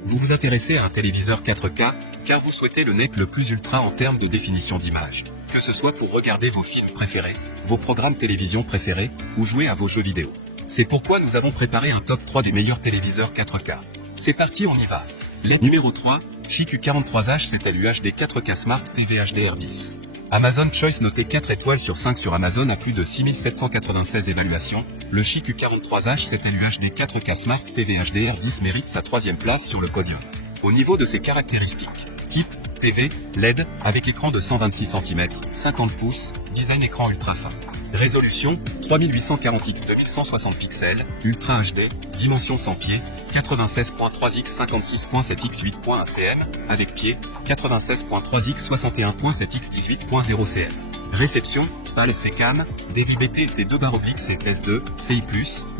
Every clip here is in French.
Vous vous intéressez à un téléviseur 4K, car vous souhaitez le NEC le plus ultra en termes de définition d'image. Que ce soit pour regarder vos films préférés, vos programmes télévision préférés, ou jouer à vos jeux vidéo. C'est pourquoi nous avons préparé un top 3 des meilleurs téléviseurs 4K. C'est parti, on y va. LED numéro 3, Chic U43H CTL UHD 4K Smart TV HDR10. Amazon Choice noté 4 étoiles sur 5 sur Amazon à plus de 6796 évaluations. Le Chic U43H CTL UHD 4K Smart TV HDR10 mérite sa 3e place sur le podium. Au niveau de ses caractéristiques, type, TV, LED, avec écran de 126 cm, 50 pouces, design écran ultra fin. Résolution, 3840x 2160 pixels, Ultra HD, dimension sans pied, 96.3x 56.7x 8.1 cm, avec pied, 96.3x 61.7x 18.0 cm. Réception, PAL SCAN, DVB-T et T2/CS2, CI+,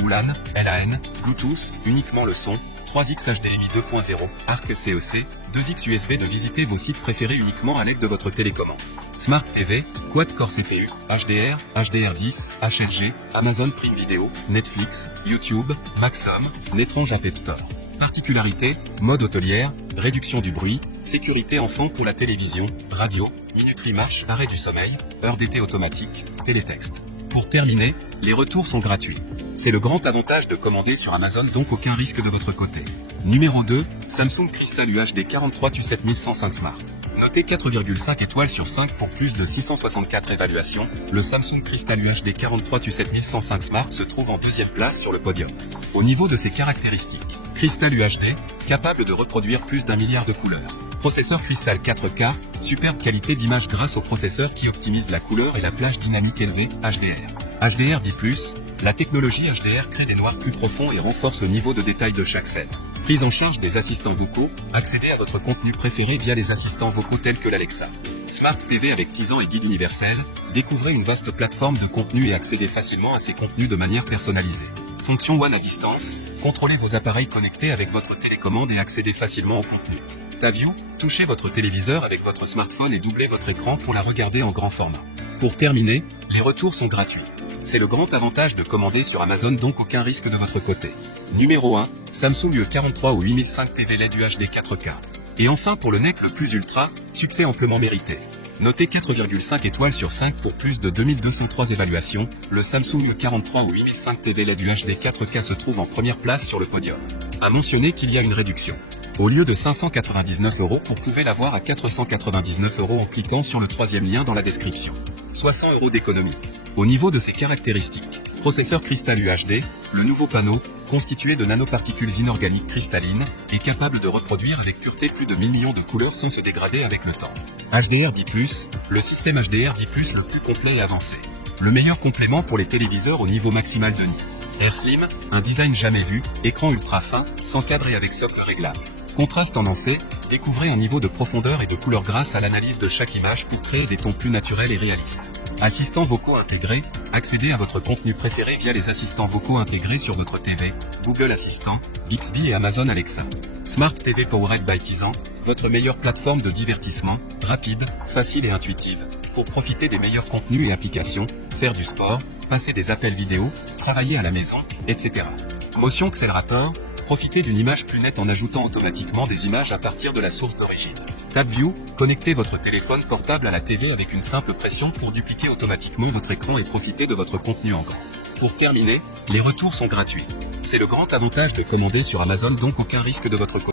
ou LAN, LAN, Bluetooth, uniquement le son, 3x HDMI 2.0, ARC CEC, 2x USB de visiter vos sites préférés uniquement à l'aide de votre télécommande. Smart TV, Quad-Core CPU, HDR, HDR10, HLG, Amazon Prime Video, Netflix, YouTube, Maxdome, Netrange App Store. Particularité, mode hôtelière, réduction du bruit, sécurité enfant pour la télévision, radio, minuterie marche, arrêt du sommeil, heure d'été automatique, télétexte. Pour terminer, les retours sont gratuits. C'est le grand avantage de commander sur Amazon, donc aucun risque de votre côté. Numéro 2, Samsung Crystal UHD 43 Tu7105 Smart. Noté 4,5 étoiles sur 5 pour plus de 664 évaluations, le Samsung Crystal UHD 43 Tu7105 Smart se trouve en 2e place sur le podium. Au niveau de ses caractéristiques, Crystal UHD, capable de reproduire plus d'1 milliard de couleurs. Processeur Crystal 4K, superbe qualité d'image grâce au processeur qui optimise la couleur et la plage dynamique élevée, HDR. HDR10+, la technologie HDR crée des noirs plus profonds et renforce le niveau de détail de chaque scène. Prise en charge des assistants vocaux, accédez à votre contenu préféré via les assistants vocaux tels que l'Alexa. Smart TV avec Tisan et guide universel, découvrez une vaste plateforme de contenu et accédez facilement à ces contenus de manière personnalisée. Fonction One à distance, contrôlez vos appareils connectés avec votre télécommande et accédez facilement au contenu. TaView, touchez votre téléviseur avec votre smartphone et doublez votre écran pour la regarder en grand format. Pour terminer, les retours sont gratuits. C'est le grand avantage de commander sur Amazon, donc aucun risque de votre côté. Numéro 1, Samsung UE43 ou 8005 TV LED UHD 4K. Et enfin pour le NEC le plus ultra, succès amplement mérité. Noté 4,5 étoiles sur 5 pour plus de 2203 évaluations, le Samsung UE43 ou 8005 TV LED UHD 4K se trouve en première place sur le podium. À mentionner qu'il y a une réduction. Au lieu de 599 €, vous pouvez l'avoir à 499 € en cliquant sur le 3e lien dans la description. Soit 100 € d'économie. Au niveau de ses caractéristiques, processeur Crystal UHD, le nouveau panneau, constitué de nanoparticules inorganiques cristallines, est capable de reproduire avec pureté plus de 1000 millions de couleurs sans se dégrader avec le temps. HDR10+, le système HDR10+, le plus complet et avancé. Le meilleur complément pour les téléviseurs au niveau maximal de nid. Air Slim, un design jamais vu, écran ultra fin, sans cadre et avec socle réglable. Contraste tendancé, découvrez un niveau de profondeur et de couleur grâce à l'analyse de chaque image pour créer des tons plus naturels et réalistes. Assistants vocaux intégrés, accédez à votre contenu préféré via les assistants vocaux intégrés sur votre TV, Google Assistant, Bixby et Amazon Alexa. Smart TV Powered by Tisan, votre meilleure plateforme de divertissement, rapide, facile et intuitive, pour profiter des meilleurs contenus et applications, faire du sport, passer des appels vidéo, travailler à la maison, etc. Motion Accelerator, profitez d'une image plus nette en ajoutant automatiquement des images à partir de la source d'origine. TabView, connectez votre téléphone portable à la TV avec une simple pression pour dupliquer automatiquement votre écran et profiter de votre contenu en grand. Pour terminer, les retours sont gratuits. C'est le grand avantage de commander sur Amazon, donc aucun risque de votre côté.